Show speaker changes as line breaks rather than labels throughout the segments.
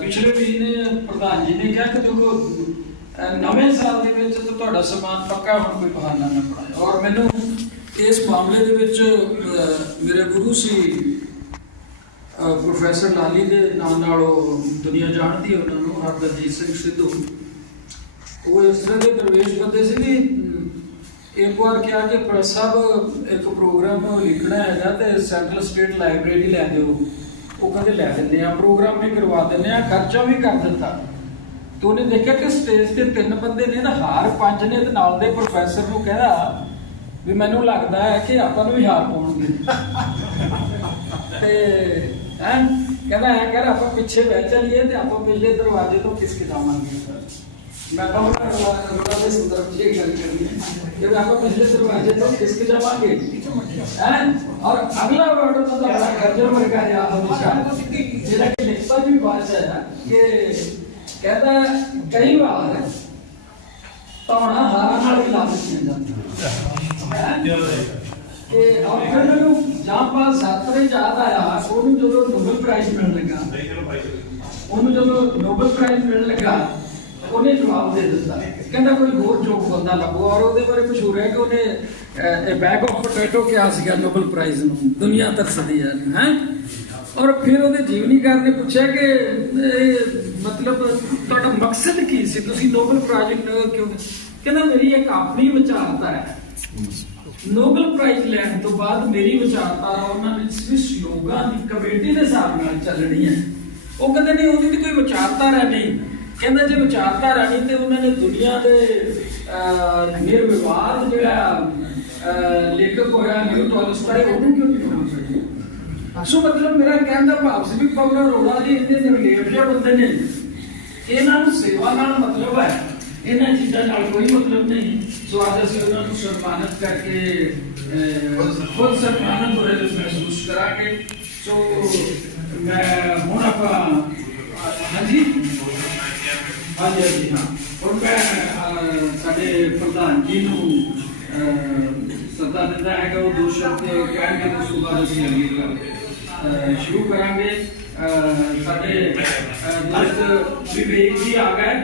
ਪਿਛਲੇ ਮਹੀਨੇ ਪ੍ਰਧਾਨ ਜੀ ਨੇ ਕਿਹਾ ਕਿ ਦੇਖੋ ਨਵੇਂ ਸਾਲ ਦੇ ਵਿੱਚ ਤਾਂ ਤੁਹਾਡਾ ਸਮਾਨ ਪੱਕਾ ਹੁਣ ਕੋਈ ਬਹਾਨਾ ਨਾ ਬਣਾਏ ਔਰ ਮੈਨੂੰ ਇਸ ਮਾਮਲੇ ਦੇ ਵਿੱਚ ਮੇਰੇ ਗੁਰੂ ਸੀ ਪ੍ਰੋਫੈਸਰ ਲਾਲੀ ਦੇ ਨਾਮ ਨਾਲ ਉਹ ਦੁਨੀਆ ਜਾਣਦੀ ਉਹਨਾਂ ਨੂੰ ਹਰਦਰਜੀਤ ਸਿੰਘ ਸਿੱਧੂ। ਉਹ ਇਸ ਤਰ੍ਹਾਂ ਦੇ ਪ੍ਰਵੇਸ਼ ਕਰਦੇ ਸੀ ਵੀ ਇੱਕ ਵਾਰ ਕਿਹਾ ਕਿ ਪ੍ਰੈਸ ਸਾਹਿਬ ਇੱਕ ਪ੍ਰੋਗਰਾਮ ਲਿਖਣਾ ਹੈਗਾ ਤੇ ਸੈਂਟਰਲ ਸਟੇਟ ਲਾਇਬ੍ਰੇਰੀ ਲੈ ਦਿਓ। ਉਹ ਕਹਿੰਦੇ ਲੈ ਦਿੰਦੇ ਆ ਪ੍ਰੋਗਰਾਮ ਵੀ ਕਰਵਾ ਦਿੰਦੇ ਆ, ਖਰਚਾ ਵੀ ਕਰ ਦਿੱਤਾ ਤੇ ਉਹਨੇ ਦੇਖਿਆ ਕਿ ਸਟੇਜ ਤੇ ਤਿੰਨ ਬੰਦੇ ਨੇ ਨਾ ਹਾਰ ਪੰਜ ਨੇ ਤੇ ਨਾਲ ਦੇ ਪ੍ਰੋਫੈਸਰ ਨੂੰ ਕਹਿੰਦਾ ਵੀ ਮੈਨੂੰ ਲੱਗਦਾ ਹੈ ਕਿ ਆਪਾਂ ਨੂੰ ਵੀ ਹਾਰ ਪਾਉਣਗੇ। ਤੇ ਹੈ, ਕਹਿੰਦਾ ਹੈ ਕਹਿੰਦਾ ਆਪਾਂ ਪਿੱਛੇ ਬਹਿ ਚਲੀਏ ਤੇ ਆਪਾਂ ਪਿਛਲੇ ਦਰਵਾਜ਼ੇ ਤੋਂ ਕਿਸ ਕੇ ਜਾਵਾਂਗੇ। ਮੈਂ ਕਹਾਂ ਉਹਨਾਂ ਨੂੰ ਦੇ ਸੁੰਦਰ ਜੀ ਗੱਲ ਕਰਨੀ ਹੈ ਕਿ ਆਪਾਂ ਪਿਛਲੇ ਦਰਵਾਜ਼ੇ ਤੋਂ ਕਿਸ ਕੇ ਜਾਵਾਂਗੇ। ਹੈ? ਔਰ ਅਗਲਾ ਵਰਡ ਤਾਂ ਤੁਹਾਡਾ ਖਰਜਰ ਵਰਗਾ ਰਿਹਾ ਹਮੇਸ਼ਾ। ਜਿਹੜਾ ਕਿ ਲਿਖਤਾ ਵੀ ਬਾਤ ਹੈ ਕਿ ਕਹਿੰਦਾ ਕਈ ਵਾਰ ਤੌਣਾ ਹਾਰਾਂ ਨਾਲ ਵੀ ਲਾ ਦਿੱਤੀਆਂ ਜਾਂਦੀਆਂ ਹੈਂ? ਤੇ ਔਰ ਫਿਰ ਮੈਨੂੰ ਜਾਂ ਪਾਸ ਸਾਤਰੇ ਯਾਦ ਆਇਆ, ਉਹਨੂੰ ਜਦੋਂ ਨੋਬਲ ਪ੍ਰਾਈਜ਼ ਮਿਲਣ ਲੱਗਾ, ਉਹਨੂੰ ਜਦੋਂ ਨੋਬਲ ਪ੍ਰਾਈਜ਼ ਮਿਲਣ ਲੱਗਾ ਉਹਨੇ ਜਵਾਬ ਦੇ ਦਿੱਤਾ। ਕਹਿੰਦਾ ਕੋਈ ਹੋਰ ਜੋਕ ਬੰਦਾ ਲੱਭੋ ਔਰ ਉਹਦੇ ਬਾਰੇ ਮਸ਼ਹੂਰ ਹੈ ਕਿ ਉਹਨੇ ਬੈਗ ਆਫ ਪੋਟੈਟੋ ਕਿਹਾ ਸੀਗਾ ਨੋਬਲ ਪ੍ਰਾਈਜ਼ ਨੂੰ। ਦੁਨੀਆ ਤਰਸਦੀ ਹੈ ਹੈ? ਔਰ ਫਿਰ ਉਹਦੇ ਜੀਵਨੀਕਾਰ ਨੇ ਪੁੱਛਿਆ ਕਿ, ਇਹ ਮਤਲਬ ਤੁਹਾਡਾ ਮਕਸਦ ਕੀ ਸੀ? ਤੁਸੀਂ ਨੋਬਲ ਪ੍ਰਾਈਜ਼ ਕਿਉਂ? ਕਹਿੰਦਾ ਮੇਰੀ ਇੱਕ ਆਪਣੀ ਵਿਚਾਰਧਾਰਾ ਹੈ। ਨੋਬਲ ਪ੍ਰਾਈਜ਼ ਲੈਣ ਤੋਂ ਬਾਅਦ ਮੇਰੀ ਵਿਚਾਰਧਾਰਾ ਉਹਨਾਂ ਨੇ ਸਵਿਸ ਯੋਗਾ ਦੀ ਕਮੇਟੀ ਦੇ ਹਿਸਾਬ ਨਾਲ ਚੱਲਣੀ ਹੈ। ਉਹ ਕਹਿੰਦੇ ਨਹੀਂ, ਉਹਦੀ ਤਾਂ ਕੋਈ ਵਿਚਾਰਧਾਰਾ ਨਹੀਂ। ਕਹਿੰਦਾ ਜੇ ਵਿਚਾਰਧਾਰਾ ਨਹੀਂ ਤੇ ਉਹਨਾਂ ਨੇ ਦੁਨੀਆ ਦੇ ਅਹ, ਨਿਰਵਿਵਾਦ ਜਿਹੜਾ ਲੇਖਕ ਹੋਇਆ ਨਿਊ ਟੋਲਸਟਾਏ ਉਹਨੂੰ ਕਿਉਂ ਨਹੀਂ ਹੋਣਾ ਸੋ ਮਤਲਬ ਮੇਰਾ ਕਹਿਣ ਦਾ ਭਾਵ ਸੀ ਵੀ ਪਵਨ ਅਰੋੜਾ ਜੀ ਇੰਨੇ ਨਿਰਲੇਪ ਜਿਹੇ ਬੰਦੇ ਨੇ। ਇਹਨਾਂ ਨੂੰ ਸੇਵਾ ਨਾਲ ਮਤਲਬ ਹੈ। ਇਹਨਾਂ ਚੀਜ਼ਾਂ ਨਾਲ ਕੋਈ ਮਤਲਬ ਨਹੀਂ। ਸੋ ਅੱਜ ਅਸੀਂ ਉਹਨਾਂ ਨੂੰ ਸਨਮਾਨਿਤ ਕਰਕੇ ਖੁਦ ਸਨਮਾਨਿਤ ਹੋਏ ਮਹਿਸੂਸ ਕਰਾਂਗੇ। ਸੋ ਮੈਂ ਹੁਣ ਆਪਾਂ ਹਾਂਜੀ? ਹਾਂਜੀ ਹਾਂਜੀ ਹਾਂ ਹੁਣ ਮੈਂ ਅਹ, ਸਾਡੇ ਪ੍ਰਧਾਨ ਜੀ ਨੂੰ ਅਹ, ਸੱਦਾ ਦਿੰਦਾ ਹੈਗਾ ਉਹ ਦੋ ਸ਼ਬਦ ਕਹਿਣਗੇ ਤੇ ਉਸ ਤੋਂ ਬਾਅਦ ਅਸੀਂ ਅਗਲੀ ਗੱਲ ਅਹ, ਸ਼ੁਰੂ ਕਰਾਂਗੇ ਅਹ, ਸਾਡੇ ਅਹ, ਦੋਸਤ ਵਿਵੇਕ ਜੀ ਆ ਗਏ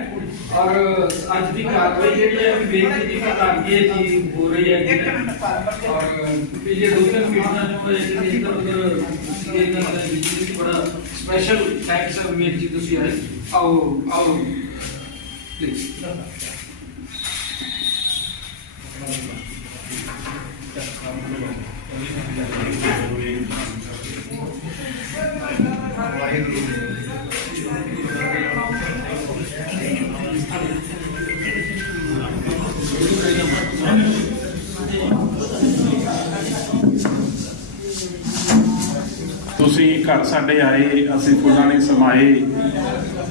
ਔਰ ਅੱਜ ਦੀ ਕਾਰਵਾਈ ਜਿਹੜੀ ਹੈ ਵਿਵੇਕ ਜੀ ਦੀ ਪ੍ਰਧਾਨਗੀ ਜੀ ਹੋ ਰਹੀ ਹੈ ਜੀ ਔਰ ਪਿਛਲੇ ਦੋ ਤਿੰਨ ਮਹੀਨਿਆਂ ਤੋਂ ਇਹ ਜਿਹੜੀ ਇੱਧਰ ਉੱਧਰ ਸੀਗੇ ਇਹਨਾਂ ਦਾ ਜੀ ਬੜਾ ਸਪੈਸ਼ਲ ਥੈਂਕਸ ਵਿਵੇਕ ਜੀ ਤੁਸੀਂ ਆਏ ਆਓ ਆਓ ਪਲੀਜ਼
ਤੁਸੀਂ ਘਰ ਸਾਡੇ ਆਏ, ਅਸੀਂ ਫੁੱਲਾਂ ਨੇ ਸਮਾਏ।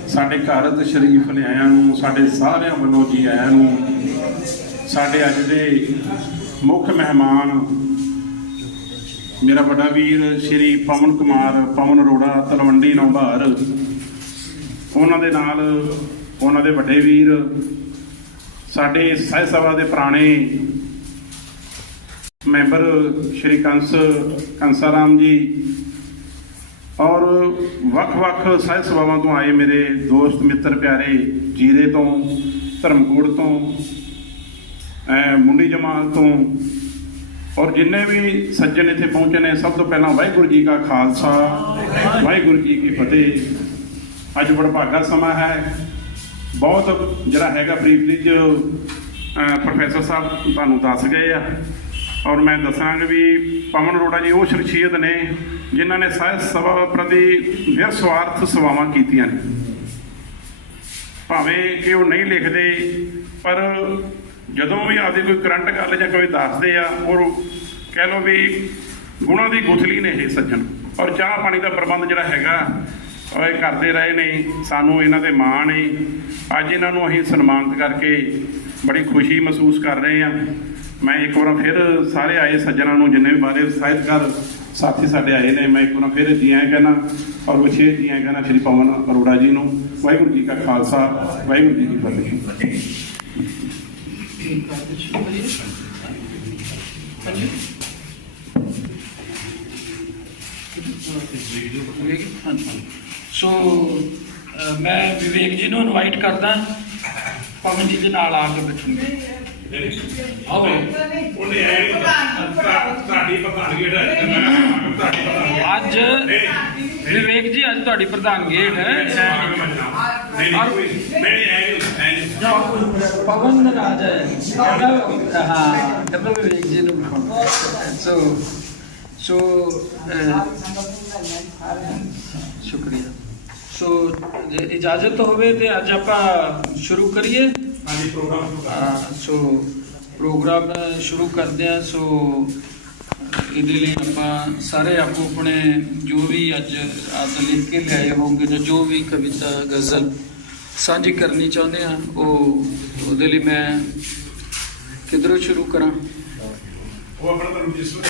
ਸਾਡੇ ਘਰ ਸ਼ਰੀਫ ਲਿਆਇਆਂ ਨੂੰ, ਸਾਡੇ ਸਾਰਿਆਂ ਵੱਲੋਂ ਜੀ ਆਇਆਂ ਨੂੰ। ਸਾਡੇ ਅੱਜ ਦੇ ਮੁੱਖ ਮਹਿਮਾਨ ਮੇਰਾ ਵੱਡਾ ਵੀਰ ਸ਼੍ਰੀ ਪਵਨ ਕੁਮਾਰ, ਪਵਨ ਅਰੋੜਾ, ਤਲਵੰਡੀ ਨੌਭਾਰ ਉਹਨਾਂ ਦੇ ਨਾਲ ਉਹਨਾਂ ਦੇ ਵੱਡੇ ਵੀਰ, ਸਾਡੇ ਸਾਹਿਬ ਸਭਾ ਦੇ ਪੁਰਾਣੇ ਮੈਂਬਰ ਸ਼੍ਰੀ ਕੰਸ ਕੰਸਾਰਾਮ ਜੀ ਔਰ ਵੱਖ-ਵੱਖ ਸਾਹਿਤ ਸਭਾਵਾਂ ਤੋਂ ਆਏ ਮੇਰੇ ਦੋਸਤ, ਮਿੱਤਰ, ਪਿਆਰੇ ਜੀਰੇ ਤੋਂ, ਧਰਮਕੋਟ ਤੋਂ ਮੁੰਡੀ ਜਮਾਤ ਤੋਂ ਔਰ ਜਿੰਨੇ ਵੀ ਸੱਜਣ ਇੱਥੇ ਪਹੁੰਚੇ ਨੇ, ਸਭ ਤੋਂ ਪਹਿਲਾਂ ਵਾਹਿਗੁਰੂ ਜੀ ਕਾ ਖਾਲਸਾ, ਵਾਹਿਗੁਰੂ ਜੀ ਕੀ ਫਤਿਹ। ਅੱਜ ਵਡਭਾਗਾ ਸਮਾਂ ਹੈ। ਬਹੁਤ ਜਿਹੜਾ ਹੈਗਾ ਬਰੀਫਲੀ ਚ ਪ੍ਰੋਫੈਸਰ ਸਾਹਿਬ ਤੁਹਾਨੂੰ ਦੱਸ ਗਏ ਆ। ਔਰ ਮੈਂ ਦੱਸਾਂਗਾ ਵੀ ਪਵਨ ਅਰੋੜਾ ਜੀ ਉਹ ਸ਼ਖਸੀਅਤ ਨੇ ਜਿਨ੍ਹਾਂ ਨੇ ਸਾਹਿਤ ਸਭਾ ਪ੍ਰਤੀ ਨਿਰਸਵਾਰਥ ਸੇਵਾਵਾਂ ਕੀਤੀਆਂ ਨੇ। ਭਾਵੇਂ ਕਿ ਉਹ ਨਹੀਂ ਲਿਖਦੇ, ਪਰ ਜਦੋਂ ਵੀ ਆਪਦੀ ਕੋਈ ਕਰੰਟ ਗੱਲ ਜਾਂ ਕੋਈ ਦੱਸਦੇ ਆ ਉਹ ਕਹਿ ਲਓ ਵੀ ਗੁਣਾਂ ਦੀ ਗੁਥਲੀ ਨੇ ਇਹ ਸੱਜਣ। ਔਰ ਚਾਹ ਪਾਣੀ ਦਾ ਪ੍ਰਬੰਧ ਜਿਹੜਾ ਹੈਗਾ, ਉਹ ਇਹ ਕਰਦੇ ਰਹੇ ਨੇ, ਸਾਨੂੰ ਇਹਨਾਂ ਦੇ ਮਾਣ ਹੈ ਅੱਜ ਇਹਨਾਂ ਨੂੰ ਅਸੀਂ ਸਨਮਾਨਿਤ ਕਰਕੇ ਬੜੀ ਖੁਸ਼ੀ ਮਹਿਸੂਸ ਕਰ ਰਹੇ ਹਾਂ। ਮੈਂ ਇੱਕ ਵਾਰ ਫਿਰ ਸਾਰੇ ਆਏ ਸੱਜਣਾਂ ਨੂੰ, ਜਿੰਨੇ ਵੀ ਬਾਰੇ ਸਾਹਿਤਕਾਰ ਸਾਥੀ ਸਾਡੇ ਆਏ ਨੇ, ਮੈਂ ਇੱਕ ਵਾਰ ਫਿਰ ਜੀ ਆਇਆਂ ਕਹਿਣਾ ਔਰ ਵਿਸ਼ੇਸ਼ ਜੀ ਆਇਆਂ ਕਹਿਣਾ ਸ਼੍ਰੀ ਪਵਨ ਅਰੋੜਾ ਜੀ ਨੂੰ, ਵਾਹਿਗੁਰੂ ਜੀ ਕਾ ਖਾਲਸਾ, ਵਾਹਿਗੁਰੂ ਜੀ ਕੀ ਫਤਿਹ।
ਸੋ ਮੈਂ ਵਿਵੇਕ ਜੀ ਨੂੰ ਇਨਵਾਈਟ ਕਰਦਾ। ਪਵਨ ਜੀ ਦੇ ਨਾਲ ਆ ਕੇ ਬੈਠਣਗੇ ਆਓ
ਉਹਨੇ ਐ ਨਹੀਂ ਤੁਹਾਡੀ ਪ੍ਰਧਾਨਗੀ
ਅੱਜ ਵਿਵੇਕ ਜੀ ਅੱਜ ਤੁਹਾਡੀ ਪ੍ਰਧਾਨਗੀ ਹੈ।
ਨਹੀਂ ਨਹੀਂ ਐ
ਪਵਨ ਰਾਜ ਹੈ। ਹਾਂ ਡਬਲ ਵਿਵੇਕ ਜੀ ਨੂੰ ਬਿਠਾਉਣਾ। ਸੋ ਸੋ ਸ਼ੁਕਰੀਆ। ਸੋ ਇਜਾਜ਼ਤ ਹੋਵੇ ਤੇ ਅੱਜ ਆਪਾਂ ਸ਼ੁਰੂ ਕਰੀਏ
ਹਾਂਜੀ ਪ੍ਰੋਗਰਾਮ ਸ਼ੁਰੂ ਕਰ
ਸੋ ਪ੍ਰੋਗਰਾਮ ਸ਼ੁਰੂ ਕਰਦੇ ਆ ਸੋ ਇਹਦੇ ਲਈ ਆਪਾਂ ਸਾਰੇ ਆਪੋ ਆਪਣੇ ਜੋ ਵੀ ਅੱਜ ਆਪ ਲਿਖ ਕੇ ਲਿਆਏ ਹੋਣਗੇ ਜਾਂ ਜੋ ਵੀ ਕਵਿਤਾ ਗਜ਼ਲ ਸਾਂਝੀ ਕਰਨੀ ਚਾਹੁੰਦੇ ਆ ਉਹ ਉਹਦੇ ਲਈ ਮੈਂ ਕਿਧਰੋਂ ਸ਼ੁਰੂ ਕਰਾਂ
ਉਹ ਆਪਣਾ ਤੁਹਾਨੂੰ ਜਿਸ